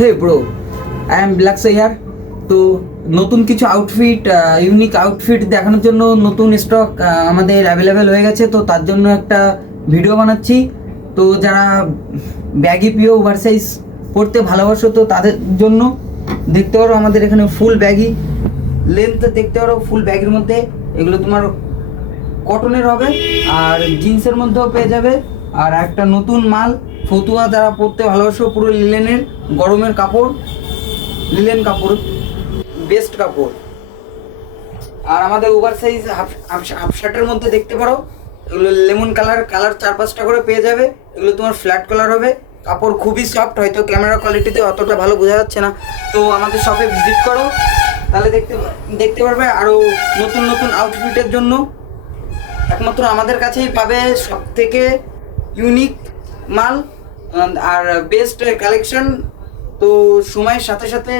Hey bro, I am black here. তো নতুন কিছু আউটফিট, ইউনিক আউটফিট দেখানোর জন্য নতুন স্টক আমাদের অ্যাভেলেবেল হয়ে গেছে। তো তার জন্য একটা ভিডিও বানাচ্ছি। তো যারা ব্যাগি প্রিয় ওভারসাইজ পরতে ভালোবাসো তো তাদের জন্য দেখতে পারো আমাদের এখানে ফুল ব্যাগি লেন্থ দেখতে পারো। ফুল ব্যাগের মধ্যে এগুলো তোমার কটনের হবে আর জিন্সের মধ্যেও পেয়ে যাবে। আর একটা নতুন মাল ফতুয়া যারা পরতে ভালোবাসো, পুরো লিলেনের গরমের কাপড়, লিলেন কাপড়, বেস্ট কাপড়। আর আমাদের ওভার সাইজ হাফ শার্টের মধ্যে দেখতে পারো এগুলো লেমন কালার 4-5টা করে পেয়ে যাবে। এগুলো তোমার ফ্ল্যাট কালার হবে, কাপড় খুবই সফট, হয়তো ক্যামেরা কোয়ালিটিতে অতটা ভালো বোঝা যাচ্ছে না। তো আমাদের শপে ভিজিট করো, তাহলে দেখতে পারবে আরও নতুন নতুন আউটফিটের জন্য একমাত্র আমাদের কাছেই পাবে সব থেকে ইউনিক মাল আর বেস্ট কালেকশন। তো সময়ের সাথে সাথে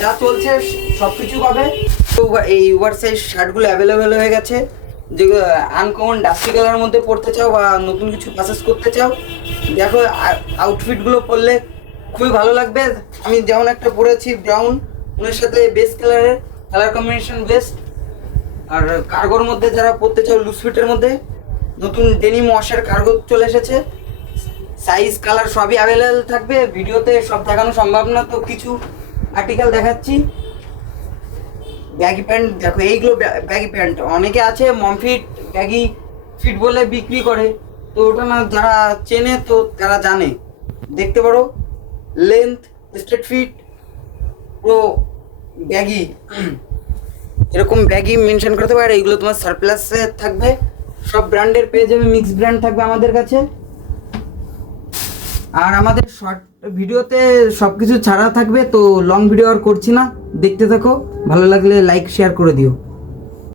যা চলছে সব কিছু পাবে। তো এই ওভার সাইজ শার্টগুলো অ্যাভেলেবেল হয়ে গেছে, যেগুলো আনকমন ডাস্টি কালারের মধ্যে পরতে চাও বা নতুন কিছু পারচেস করতে চাও, দেখো আউটফিটগুলো পরলে খুবই ভালো লাগবে। আমি যেমন একটা পরেছি ব্রাউন, ওর সাথে বেস্ট কালার কম্বিনেশন বেস্ট। আর কার্গোর মধ্যে যারা পরতে চাও লুজ ফিটের মধ্যে নতুন ডেনিম ওয়াশের কার্গো চলে এসেছে। সাইজ কালার সবই অ্যাভেলেবেল থাকবে। ভিডিওতে সব দেখানো সম্ভব না, তো কিছু আর্টিকেল দেখাচ্ছি। ব্যাগি প্যান্ট দেখো, এইগুলো ব্যাগি প্যান্ট। অনেকে আছে মমফিট ব্যাগি ফিট বলে বিক্রি করে, তো ওটা না যারা চেনে তো তারা জানে। দেখতে পারো লেন্থ স্ট্রেট ফিট পুরো ব্যাগি, এরকম ব্যাগই মেনশন করতে পারে। এইগুলো তোমার সারপ্লাসে থাকবে, সব ব্র্যান্ডের পেয়ে যাবে, মিক্স ব্র্যান্ড থাকবে আমাদের কাছে। আর আমাদের শর্ট ভিডিওতে সব কিছু ছাড়া থাকবে, তো লং ভিডিও আর করছি না, দেখতে থাকো। ভালো লাগলে লাইক শেয়ার করে দিও।